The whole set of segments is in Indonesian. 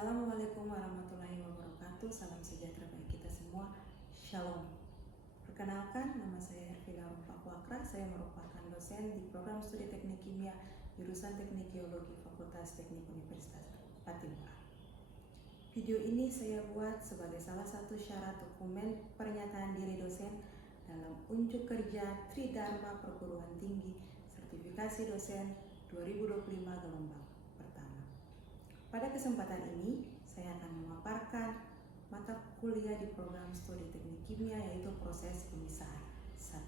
Assalamualaikum warahmatullahi wabarakatuh. Salam sejahtera bagi kita semua. Shalom. Perkenalkan, nama saya Ervina Rumpakwakra. Saya merupakan dosen di program studi teknik kimia jurusan teknik geologi Fakultas Teknik Universitas Patimura. Video ini saya buat sebagai salah satu syarat dokumen pernyataan diri dosen dalam unjuk kerja Tridharma Perguruan Tinggi Sertifikasi Dosen 2025 gelombang pertama. Pada kesempatan ini, saya akan memaparkan mata kuliah di program studi teknik kimia yaitu proses pemisahan 1.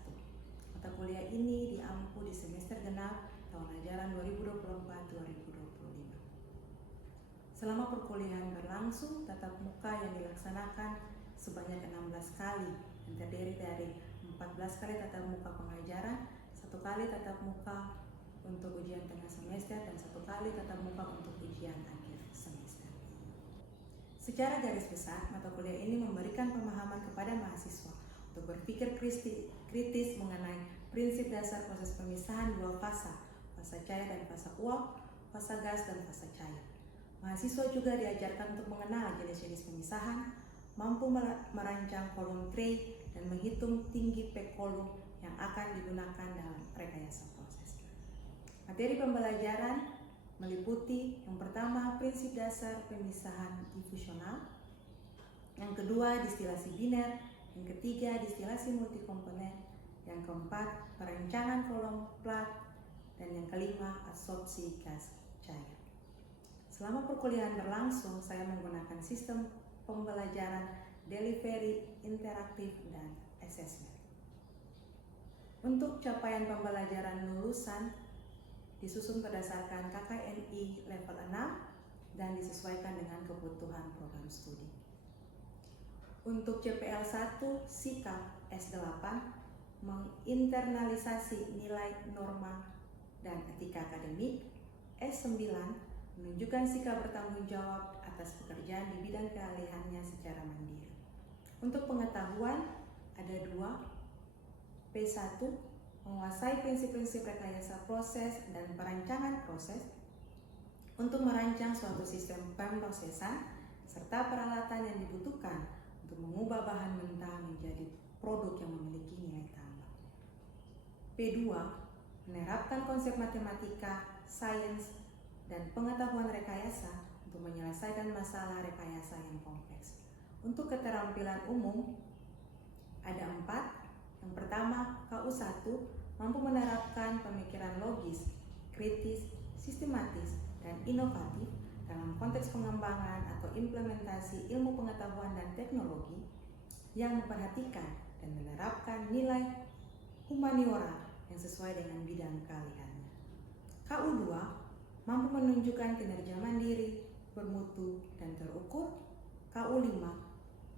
Mata kuliah ini diampu di semester genap tahun ajaran 2024-2025. Selama perkuliahan berlangsung, tatap muka yang dilaksanakan sebanyak 16 kali yang terdiri dari 14 kali tatap muka pengajaran, 1 kali tatap muka untuk ujian tengah semester, dan 1 kali tatap muka untuk ujian akhir semester. Secara garis besar, mata kuliah ini memberikan pemahaman kepada mahasiswa untuk berpikir kritis mengenai prinsip dasar proses pemisahan dua fasa cair dan fasa uap, fasa gas dan fasa cair. Mahasiswa juga diajarkan untuk mengenal jenis-jenis pemisahan, mampu merancang kolom tray, dan menghitung tinggi P kolom yang akan digunakan dalam rekayasa proses. Materi pembelajaran meliputi yang pertama prinsip dasar pemisahan difusional, yang kedua distilasi biner, yang ketiga distilasi multikomponen, yang keempat perancangan kolom plat, dan yang kelima adsorpsi gas cair. Selama perkuliahan berlangsung, saya menggunakan sistem pembelajaran delivery, interaktif, dan assessment. Untuk capaian pembelajaran lulusan disusun berdasarkan KKNI level 6 dan disesuaikan dengan kebutuhan program studi. Untuk CPL 1 sikap S8 menginternalisasi nilai norma dan etika akademik. S9 menunjukkan sikap bertanggung jawab atas pekerjaan di bidang keahliannya secara mandiri. Untuk pengetahuan ada 2. P1 menguasai prinsip-prinsip rekayasa proses dan perancangan proses untuk merancang suatu sistem pemrosesan serta peralatan yang dibutuhkan untuk mengubah bahan mentah menjadi produk yang memiliki nilai tambah. P2 menerapkan konsep matematika, sains, dan pengetahuan rekayasa untuk menyelesaikan masalah rekayasa yang kompleks. Untuk keterampilan umum ada 4. Yang pertama, KU1 mampu menerapkan pemikiran logis, kritis, sistematis, dan inovatif dalam konteks pengembangan atau implementasi ilmu pengetahuan dan teknologi yang memperhatikan dan menerapkan nilai humaniora yang sesuai dengan bidang keahliannya. KU2 mampu menunjukkan kinerja mandiri, bermutu, dan terukur. KU5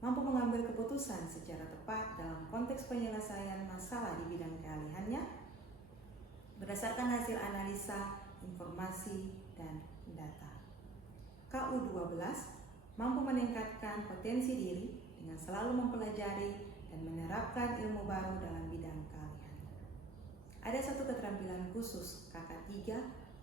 mampu mengambil keputusan secara tepat dalam konteks penyelesaian masalah di bidang keahliannya berdasarkan hasil analisa, informasi, dan data. KU12 mampu meningkatkan potensi diri dengan selalu mempelajari dan menerapkan ilmu baru dalam bidang keahliannya. Ada 1 keterampilan khusus, KK3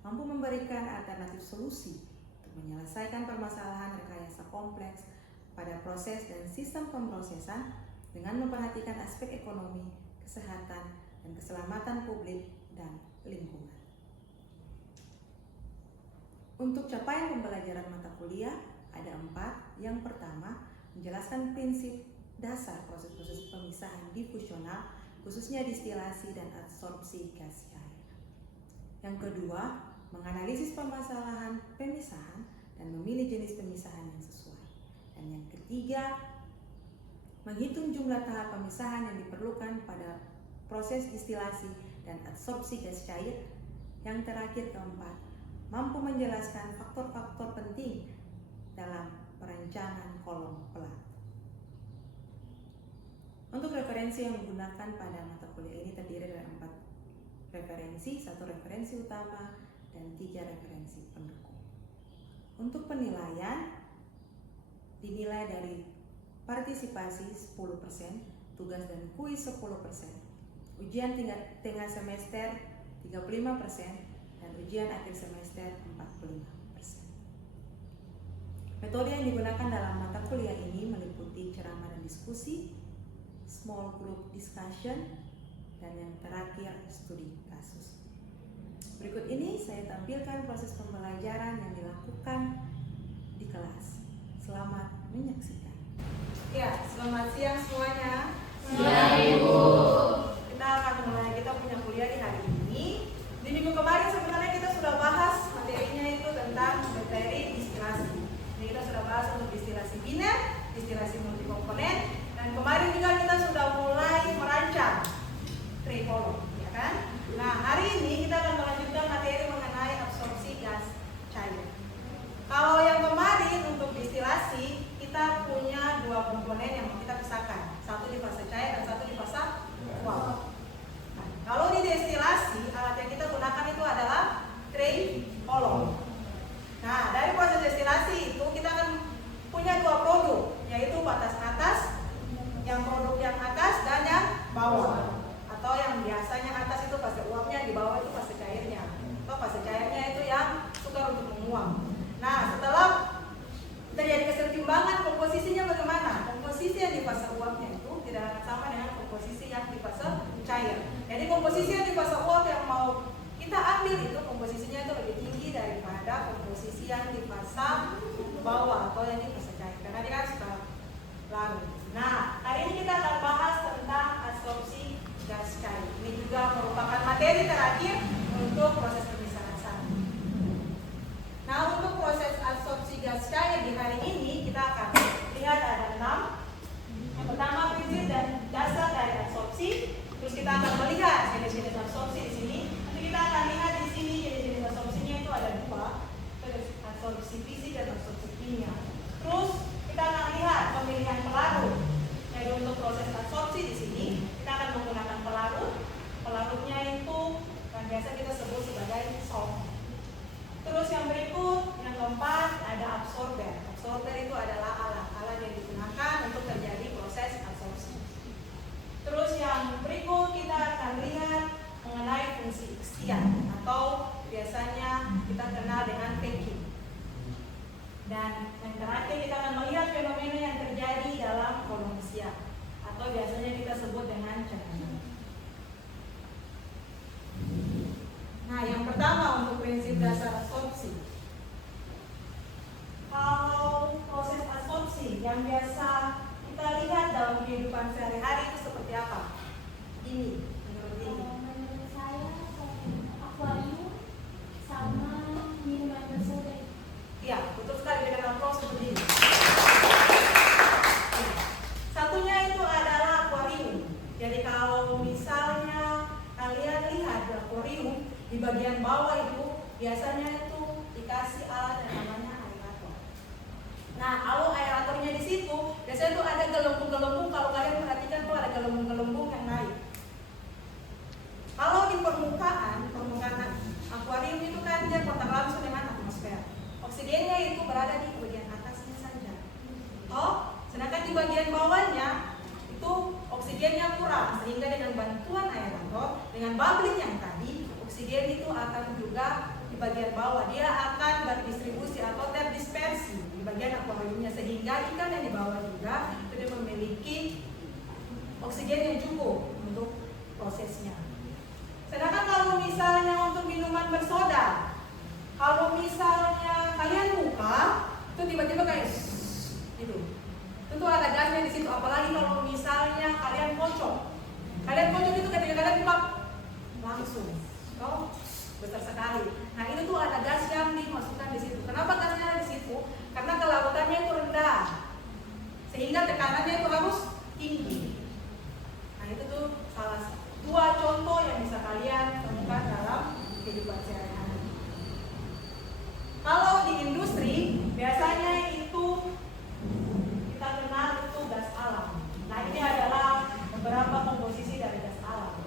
mampu memberikan alternatif solusi untuk menyelesaikan permasalahan rekayasa kompleks pada proses dan sistem pemrosesan dengan memperhatikan aspek ekonomi, kesehatan, dan keselamatan publik dan lingkungan. Untuk capaian pembelajaran mata kuliah ada 4. Yang pertama, menjelaskan prinsip dasar proses-proses pemisahan difusional, khususnya distilasi dan adsorpsi gas cair. Yang kedua, menganalisis permasalahan pemisahan dan memilih jenis pemisahan yang sesuai. Dan yang ketiga, menghitung jumlah tahap pemisahan yang diperlukan pada proses distilasi dan adsorpsi gas cair. Yang terakhir, keempat, mampu menjelaskan faktor-faktor penting dalam perancangan kolom plat. Untuk referensi yang digunakan pada mata kuliah ini terdiri dari 4 referensi, 1 referensi utama, dan 3 referensi pendukung. Untuk penilaian dinilai dari partisipasi 10%, tugas dan kuis 10%, ujian tengah semester 35%, dan ujian akhir semester 45%. Metode yang digunakan dalam mata kuliah ini meliputi ceramah dan diskusi, small group discussion, dan yang terakhir studi kasus. Berikut ini saya tampilkan proses pembelajaran yang dilakukan di kelas. Selamat menyaksikan. Ya, selamat siang semuanya. Siang, Ibu. Kita akan mulai kita punya kuliah di hari ini. Di minggu kemarin sebenarnya kita sudah bahas materinya itu tentang materi distilasi. Jadi kita sudah bahas untuk distilasi biner, distilasi multikomponen, dan kemarin juga kita sudah mulai merancang tripolog, ya kan? Nah, hari ini kita akan melanjutkan materi mengenai absorpsi gas cair. Kalau yang kemarin untuk distilasi, kita punya dua komponen yang mau kita pisahkan, satu di fase cair dan satu di fase uap. Nah, kalau di destilasi, alat yang kita gunakan itu adalah tray column. Nah, dari proses destilasi itu kita akan punya dua produk, yaitu batas atas, yang produk yang atas dan yang bawah. Atau yang biasanya atas itu fase uapnya, di bawah itu fase cairnya. Atau fase cairnya itu yang sukar untuk menguap. Nah, setelah terjadi kesetimbangan, komposisinya bagaimana? Komposisi yang di fase uapnya itu tidak akan sama dengan komposisi yang di fase cair. Jadi komposisi yang di fase uap yang mau kita ambil itu komposisinya itu lebih tinggi daripada komposisi yang di fase bawah atau yang di fase cair, karena dia kan sudah larut. Nah, hari ini kita akan bahas tentang absorpsi gas cair. Ini juga merupakan materi terakhir untuk proses pemisahan satu. Nah, untuk proses absorpsi gas cair di hari ini kita akan lihat ada 6. Yang pertama prinsip dan dasar dari absorpsi. Terus kita akan melihat jenis-jenis absorpsi di sini. Nanti kita akan lihat di sini jenis-jenis absorpsinya itu ada 2, absorpsi fisik dan absorpsi kimia. Terus kita akan lihat pemilihan pelarut. Jadi untuk proses absorpsi di sini kita akan menggunakan pelarut. Pelarutnya itu yang biasa kita sebut sebagai salt. Terus yang berikut, yang keempat ada absorber. Absorber itu adalah alat-alat yang digunakan untuk terjadi proses absorpsi. Terus yang berikut kita akan lihat mengenai fungsi ikhtiar atau biasanya kita kenal dengan packing. Dan yang terakhir kita akan melihat fenomena yang terjadi dalam kolomisia atau biasanya kita sebut dengan cadangan. Nah, yang pertama untuk prinsip dasar absorpsi. Kalau proses absorpsi yang biasa kita lihat dalam kehidupan sehari-hari itu seperti apa? Ini, menurut ini. Menurut saya akuarium sama minuman bersoda. Iya, betul sekali dengan approach seperti ini. Satunya itu adalah akuarium. Jadi kalau misalnya kalian lihat di akuarium, di bagian bawah itu biasanya itu dikasih alat yang namanya aerator. Nah, kalau aeratornya di situ biasanya itu ada gelembung-gelembung. Kalau kalian perhatikan tuh ada gelembung-gelembung yang naik. Kalau di permukaan akuarium itu kan dia kontak langsung dengan atmosfer. Oksigennya itu berada di bagian atasnya saja. Sedangkan di bagian bawahnya itu oksigennya kurang, sehingga dengan bantuan aerator, dengan bubbling yang tadi, oksigen itu akan juga di bagian bawah, dia akan berdistribusi atau terdispersi di bagian akuariumnya, sehingga ikan yang di bawah juga sudah memiliki oksigen yang cukup untuk prosesnya. Sedangkan kalau misalnya untuk minuman bersoda, kalau misalnya kalian buka, itu tiba-tiba kayak gitu. Tentu ada gasnya di situ, apalagi kalau misalnya kalian kocok. Kalian kocok itu ketika kalian buka langsung, besar sekali. Nah, itu tuh ada gas yang dimasukkan di situ. Kenapa gasnya ada di situ? Karena kelarutannya itu rendah, sehingga tekanannya itu harus tinggi. Nah, itu tuh salah 2 contoh yang bisa kalian temukan dalam kehidupan sehari-hari. Kalau di industri, biasanya itu kita kenal itu gas alam. Nah, ini adalah beberapa komposisi dari gas alam.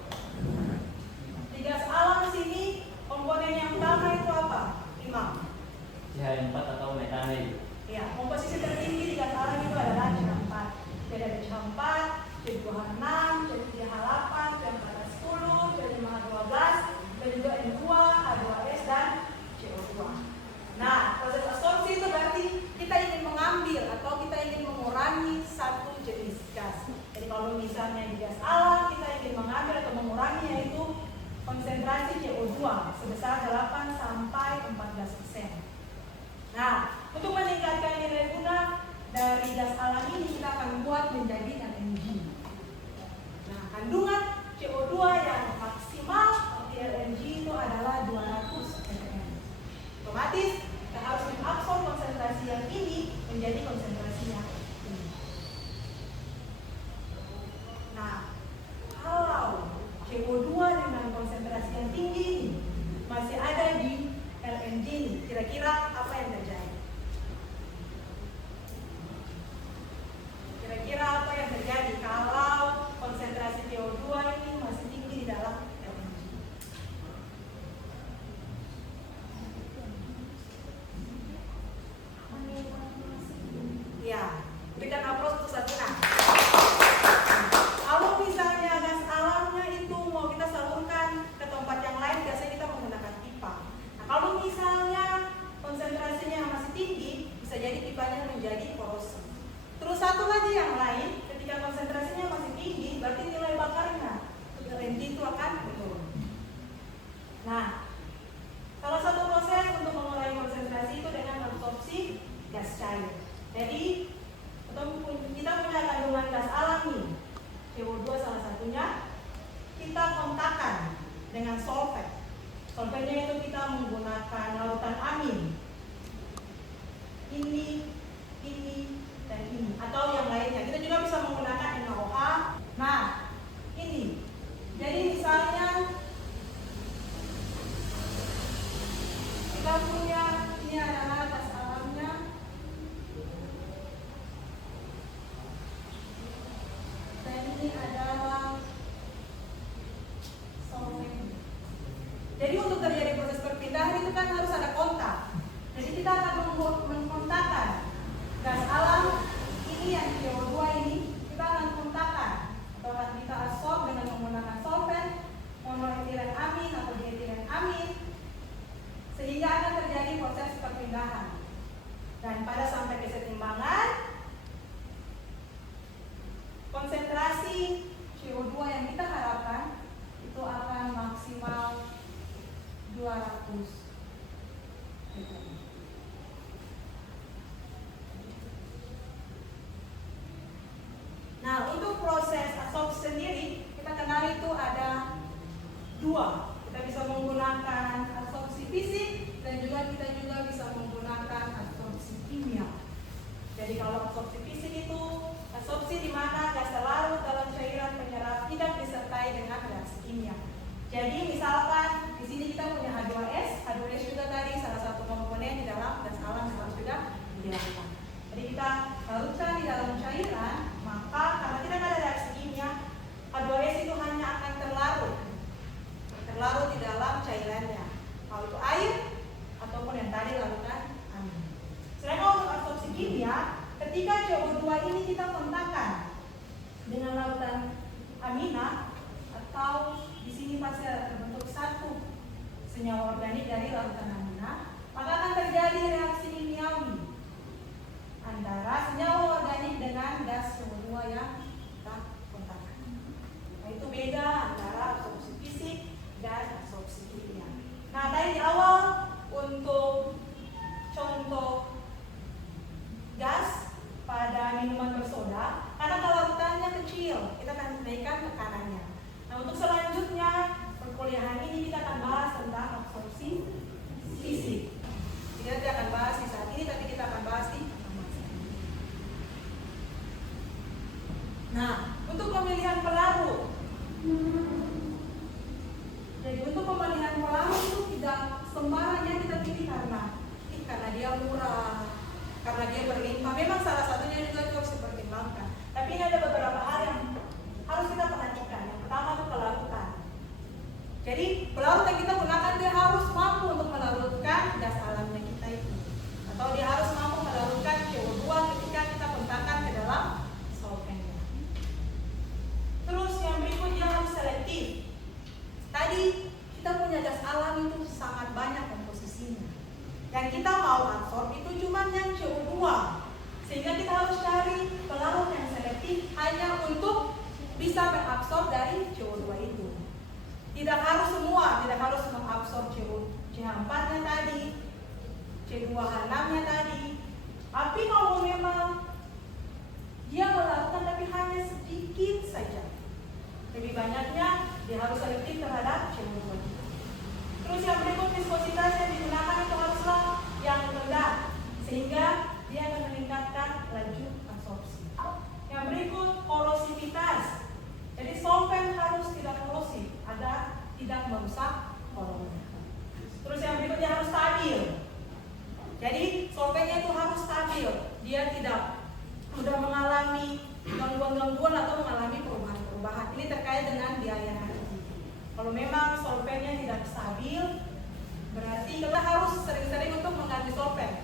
Di gas alam sini, komponen yang utama itu apa? 5. CH4 atau metane. Ya, komposisi tertinggi di gas alam itu adalah CH4. Jadi ada CH4, C2H6, C3H8, C4H10, C5H12, dan juga N2, H2S, dan CO2. Nah, proses absorpsi itu berarti kita ingin misalnya di gas alam kita ingin mengambil atau mengurangi yaitu konsentrasi CO2 sebesar 8 sampai 14%. Nah, untuk meningkatkan nilai guna dari gas alam ini kita akan buat menjadi LNG. Nah, kandungan CO2 yang maksimal di LNG itu adalah 200 ppm. Otomatis kita harus mengabsorb konsentrasi yang ini menjadi konsentrasi yang ini. Nah, kalau CO2 dengan konsentrasi yang tinggi ini masih ada di LNG ini, kira-kira apa yang terjadi? Kira-kira apa yang terjadi kalau konsentrasi CO2 ini masih tinggi di dalam LNG? Ya, berikan approach untuk Sabrina. Kalau misalnya gas alamnya itu mau kita salurkan ke tempat yang lain, biasanya kita menggunakan pipa. Nah, kalau misalnya konsentrasinya masih tinggi, bisa jadi pipanya menjadi korosi. Terus satu lagi yang lain, ketika konsentrasinya masih tinggi, berarti nilai bakarnya LNG itu akan menurun. Nah, salah satu proses untuk mengurangi konsentrasi itu dengan absorpsi gas cair. Jadi, kita punya kandungan gas alam nih, CO2 salah satunya, kita kontakkan dengan solvent. Solventnya itu kita menggunakan larutan amin. Ini, dan ini, atau yang lainnya. Kita juga bisa menggunakan NaOH. Nah, ini. Jadi misalnya kita punya, ini adalah gas alamnya. Dan ini adalah solvent. Jadi untuk terjadi proses perpindahan itu kan harus ada kontak. Jadi kita akan mengkontakkan gas alam ini yang CO2 ini, kita akan kontakkan atau akan kita absorb dengan menggunakan solvent, monoetilen amin atau dietilen amin, sehingga akan terjadi proses perpindahan. Dan pada sampai kesetimbangan, konsentrasi CO2 yang kita harapkan itu akan maksimal 200 ppm. Nah, untuk proses absorpsi sendiri, kita kenal itu ada dua. Kita bisa menggunakan absorpsi fisik dan juga kita bisa menggunakan absorpsi kimia. Jadi kalau absorpsi fisik itu absorpsi di mana gas larut dalam cairan penyerap tidak disertai dengan reaksi kimia. Jadi misalkan di sini kita punya H2S, H2S juga tadi salah satu komponen di dalam gas alam yang harus juga dihilangkan. Jadi kita larutkan di dalam cairan, maka karena tidak ada reaksi kimia, H2S itu hanya akan terlarut di dalam cairannya. Kalau itu air ataupun yang tadi larutan amin. Sedangkan untuk absorpsi kimia, ketika CO2 ini kita kontakkan dengan larutan amina atau di sini pasti ada terbentuk satu senyawa organik dari larutan amina, maka akan terjadi reaksi kimiawi antara senyawa organik dengan gas CO2 yang kita kontakkan. Nah, itu beda antara absorpsi fisik dan absorpsi kimia. Nah, tadi di awal untuk contoh gas pada minuman bersoda, karena kelarutannya kecil, kita akan naikkan tekanannya. Nah, untuk selanjutnya perkuliahan ini kita akan bahas tentang absorpsi fisik. Kita tidak akan bahas di saat ini, tapi kita akan bahas di Nah, untuk pemilihan pelarut. Jadi untuk pemilihan pelarut itu tidak sembarangnya kita pilih karena dia murah, karena dia berlimpah. Memang salah satunya juga harus dipertimbangkan. Tapi ini ada beberapa hal yang harus kita perhatikan. Yang pertama itu pelarutan. Jadi pelarut yang kita gunakan dia harus mampu untuk melarutkan gas alamnya kita itu, atau dia harus mampu melarutkan CO2 ketika kita kontakkan ke dalam solventnya. Terus yang berikutnya harus selektif. Tadi kita punya gas alam itu sangat banyak komposisinya. Yang kita mau absorb itu cuma yang CO2. Sehingga kita harus cari pelarut yang selektif hanya untuk CH4-nya tadi, C2H6-nya tadi. Tapi kalau memang dia melakukan tapi hanya sedikit saja, lebih banyaknya dia harus selektif terhadap CO2. Terus yang berikut, viskositas yang digunakan itu haruslah yang rendah, sehingga dia akan meningkatkan laju absorpsi. Yang berikut, korosivitas. Jadi solvent harus tidak korosif agar tidak merusak kolomnya. Terus yang berikutnya harus stabil. Jadi solventnya itu harus stabil, dia tidak mudah mengalami gangguan-gangguan atau mengalami perubahan-perubahan. Ini terkait dengan biaya energi. Kalau memang solventnya tidak stabil, berarti kita harus sering-sering untuk mengganti solvent.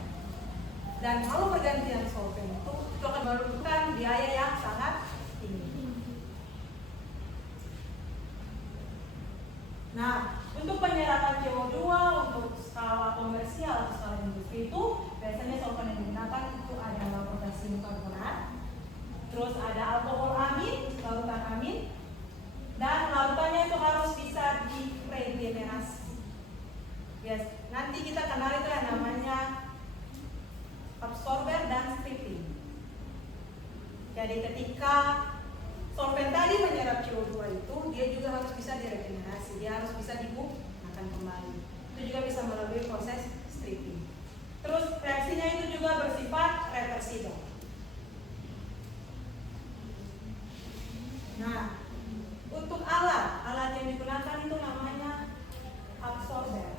Dan kalau pergantian solvent itu akan memerlukan biaya yang sangat tinggi. Nah, untuk penyerapan CO2 untuk skala komersial atau skala industri itu biasanya solvent yang digunakan itu adalah potasium karbonat, terus ada alkohol amin, larutan amin, dan larutannya itu harus bisa diregenerasi. Yes, nanti kita kenal itu yang namanya absorber dan stripping. Jadi ketika solvent tadi menyerap CO2 itu, dia juga harus bisa diregenerasi, dia harus bisa digunakan kembali. Itu juga bisa melalui proses stripping. Terus reaksinya itu juga bersifat reversibel. Nah, untuk alat yang digunakan itu namanya absorber.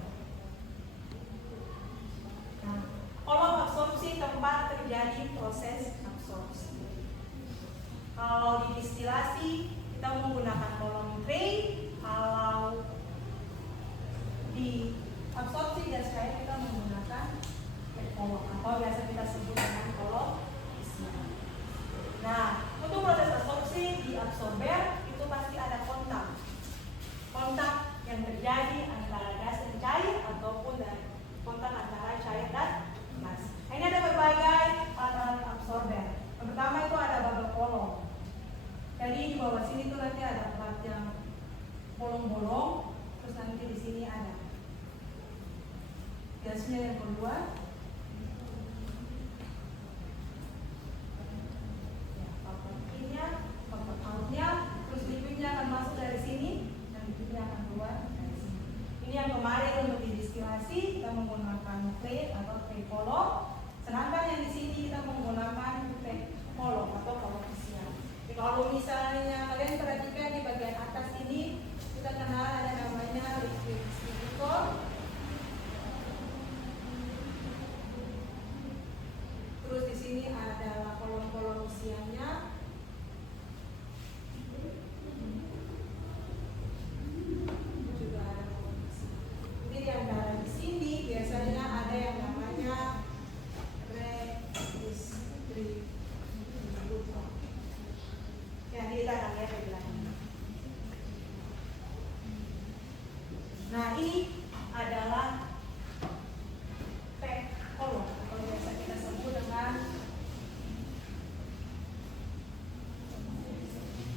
Nah, kolom absorpsi tempat terjadi proses absorpsi. Kalau di distilasi kita menggunakan kolom tray, kalau di absorpsi gas cair kita menggunakan kolom atau biasa kita sebut dengan kolom isian. Nah, untuk proses absorpsi di absorber itu pasti ada kontak yang terjadi antara gas dan cair ataupun dari kontak antara cair dan gas. Nah, ini ada berbagai alat absorber. Yang pertama itu ada bubble column. Jadi di bawah sini tuh nanti ada plat yang bolong-bolong, terus nanti di sini ada gasnya yang kedua. Ya, faktor innya, faktor outnya, terus liquidnya akan masuk dari sini dan liquidnya akan keluar dari sini. Ini yang kemarin untuk didistilasi kita menggunakan clay atau clay column, sedangkan yang di sini kita menggunakan clay column atau kolom isian. Kalau misalnya kalian perhatikan di bagian atas ini, kita kenal ada namanya liquid distributor. Terus di sini ada kolom-kolom isiannya. Juga ada kolom isian. Jadi di antara di sini biasanya ada yang namanya redistributor. Ya, kita akan lihat lebih lanjut. Nah, ini adalah pack kolom atau biasa kita sebut dengan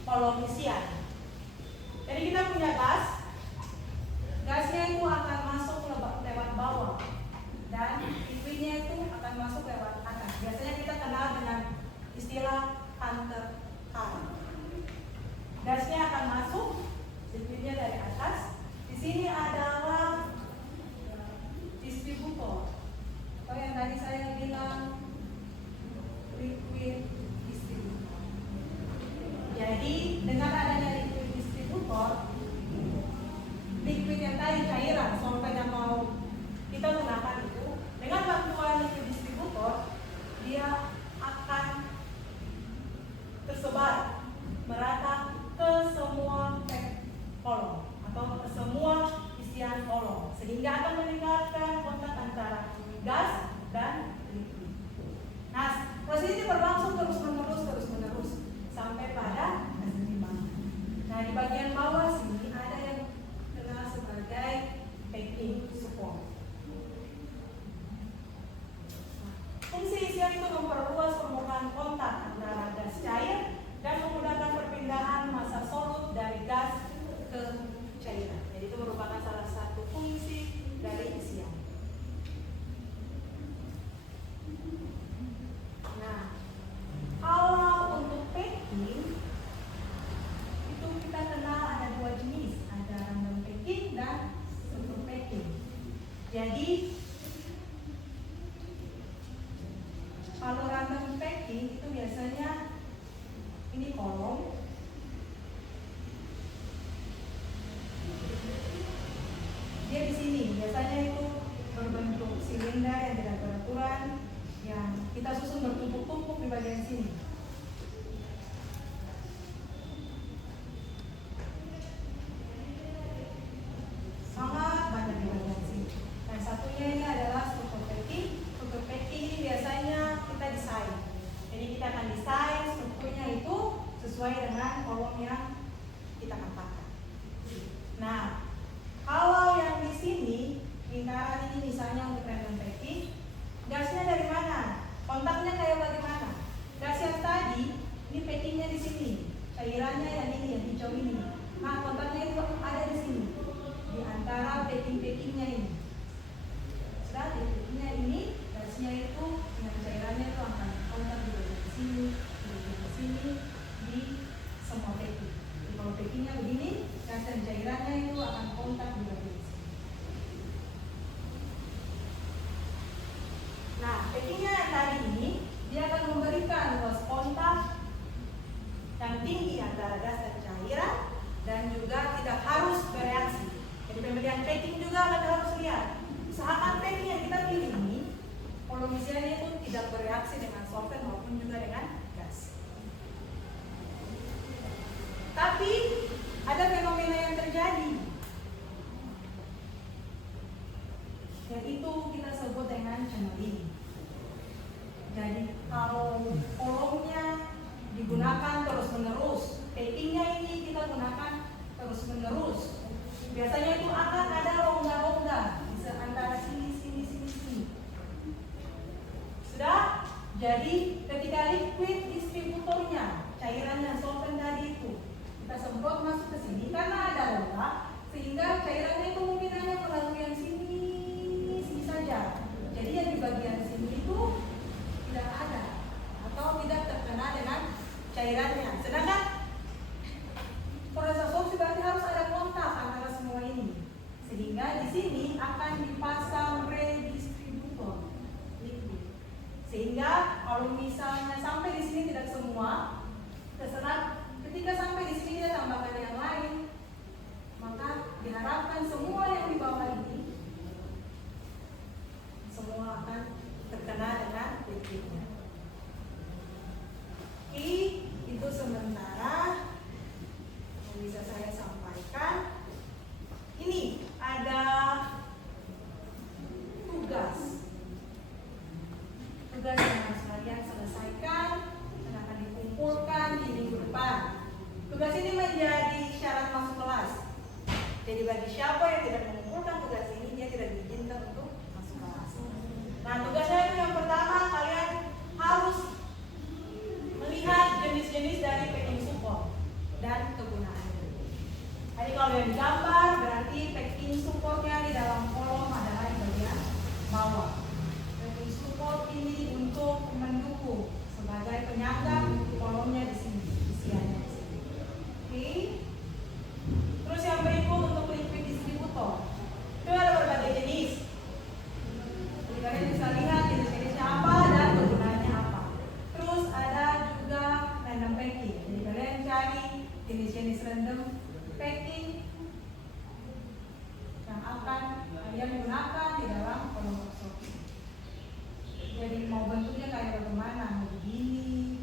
kolom isian. Jadi kita punya gasnya itu akan masuk lewat bawah dan liquidnya itu akan masuk lewat atas. Biasanya kita kenal dengan istilah hunter current. Gasnya akan masuk, liquidnya dari atas. Di sini adalah distributor, atau yang tadi saya bilang liquid distributor. Jadi dengan adanya liquid distributor, liquid yang tadi cairan, solvent yang mau kita gunakan itu, dengan bantuan liquid distributor, dia akan tersebar merata ke semua pack kolom atau ke semua isian kolom, sehingga akan meningkatkan kontak antara gas dan liquid. Nah, proses ini berlangsung terus menerus sampai pada keseimbangan. Nah, di bagian bawah sini ada yang dikenal sebagai packing support. Fungsi isian itu memperluas permukaan kontak antara gas cair dan memudahkan perpindahan massa solut dari gas ke cairan. Jadi itu merupakan salah satu fungsi dari kolom. Dia di sini biasanya itu berbentuk silinder yang tidak beraturan, yang kita susun bertumpuk-tumpuk di bagian sini. Sangat banyak di bagian sini. Nah, satunya ini adalah struktur packing. Struktur packing ini biasanya kita desain. Jadi kita akan desain strukturnya itu sesuai dengan kolom yang kita akan pakai. Nah, kalau yang di sini lingkaran ini misalnya untuk random packing, gasnya dari mana? Kontaknya kayak bagaimana? Gas yang tadi, ini packingnya di sini, cairannya yang ini, yang hijau ini. Nah, kontaknya itu ada di sini, di antara packing-packingnya ini. Sudah di packingnya ini, gasnya itu dengan cairannya itu akan kontak di bagian sini, di sini, di semua packing. Jadi kalau packingnya begini, gas dan cairannya itu akan kontak di bagian sini. Nah, packingnya yang tadi ini, dia akan memberikan luas kontak yang tinggi antara gas dan cairan, dan juga tidak harus bereaksi. Jadi pemberian packing juga kita harus lihat. Usahakan packing yang kita pilih ini, polymisiannya itu tidak bereaksi dengan solvent maupun juga dengan gas. Tapi ada fenomena yang terjadi, yaitu kita sebut dengan channeling. Jadi kalau kolomnya digunakan terus menerus, packingnya ini kita gunakan terus menerus, biasanya itu akan ada rongga-rongga di antara sini. Sudah? Jadi ketika liquid distributornya, cairannya solvent tadi itu kita semprot masuk ke sini, karena ada rongga sehingga cairannya itu mungkin hanya melalui yang sini saja. Jadi yang di bagian sini itu tidak ada atau tidak terkena dengan cairannya. Sedangkan proses absorpsi berarti harus ada kontak antara semua ini, sehingga di sini akan dipasang redistributor liquid. Sehingga kalau misalnya sampai di sini tidak semua terserap, ketika sampai di sini kita tambahkan yang lain, maka diharapkan semua yang di bawah ini semua akan terkena dengan liquidnya. Oke, itu sementara yang bisa saya sampaikan. Ini ada tugas yang harus kalian selesaikan dan akan dikumpulkan di minggu depan. Tugas ini menjadi syarat masuk kelas. Jadi bagi siapa yang tidak mengumpulkan tugas ini, dia tidak diizinkan untuk masuk kelas. Nah, tugasnya itu yang pertama, kalian harus melihat jenis-jenis dari packing support dan kegunaannya. Jadi kalau yang digambar berarti packing supportnya di dalam kolom adalah di bagian bawah. Packing support ini untuk mendukung sebagai penyangga, kolomnya di sini, isiannya di sini. Oke. Terus yang berikut untuk liquid distributor, itu ada berbagai jenis. Jadi kalian bisa lihat jenis-jenisnya apa dan kegunaannya apa. Terus ada juga random packing. Jadi kalian cari jenis-jenis random packing yang akan kalian gunakan di dalam kolom absorpsi. Jadi mau bentuknya kayak bagaimana, mau begini,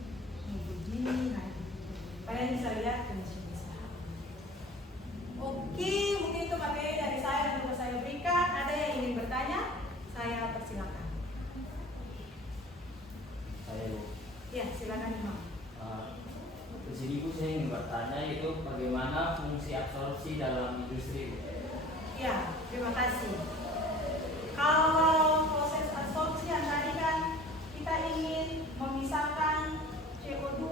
nah kalian bisa lihat jenis-jenisnya. Oke, mungkin itu materi dari saya yang perlu saya berikan. Ada yang ingin bertanya? Saya persilakan. Saya Bu. Ya, silakan Imam. Di sini Bu, saya ingin bertanya itu bagaimana fungsi absorpsi dalam industri Bu? Ya, terima kasih. Kalau proses absorpsi yang tadi kan kita ingin memisahkan CO2.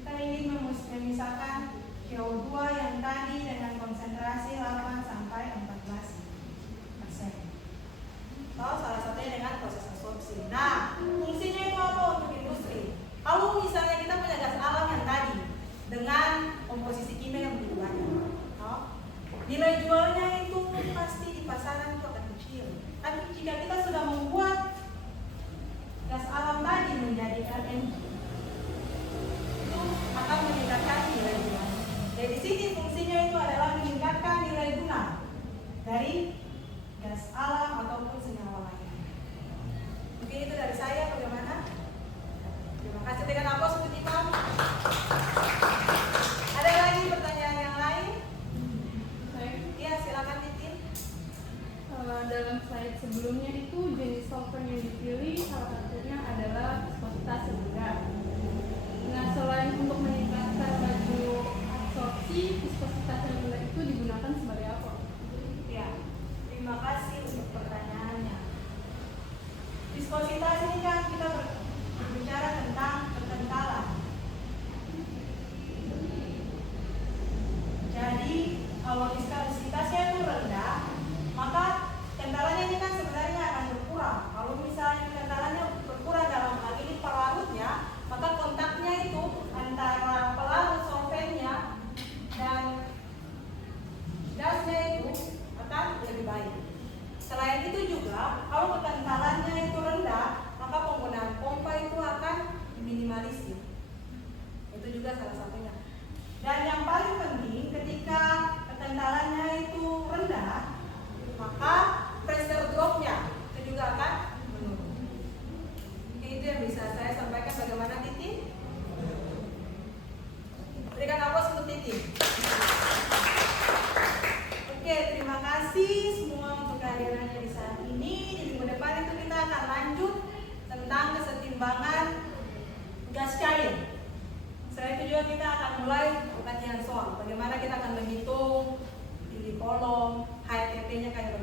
Kita ingin memisahkan CO2 yang tadi dengan konsentrasi 8 sampai 14%. Atau salah satunya dengan proses absorpsi. Nah, fungsinya itu apa untuk industri? Kalau misalnya kita punya gas alam yang tadi dengan komposisi kimia yang begitu banyak, nilai jualnya itu pasti di pasaran itu akan kecil. Tapi jika kita sudah membuat gas alam akan lanjut tentang kesetimbangan gas cair. Setelah itu juga kita akan mulai kajian soal bagaimana kita akan menghitung tinggi kolom, HTP-nya kayak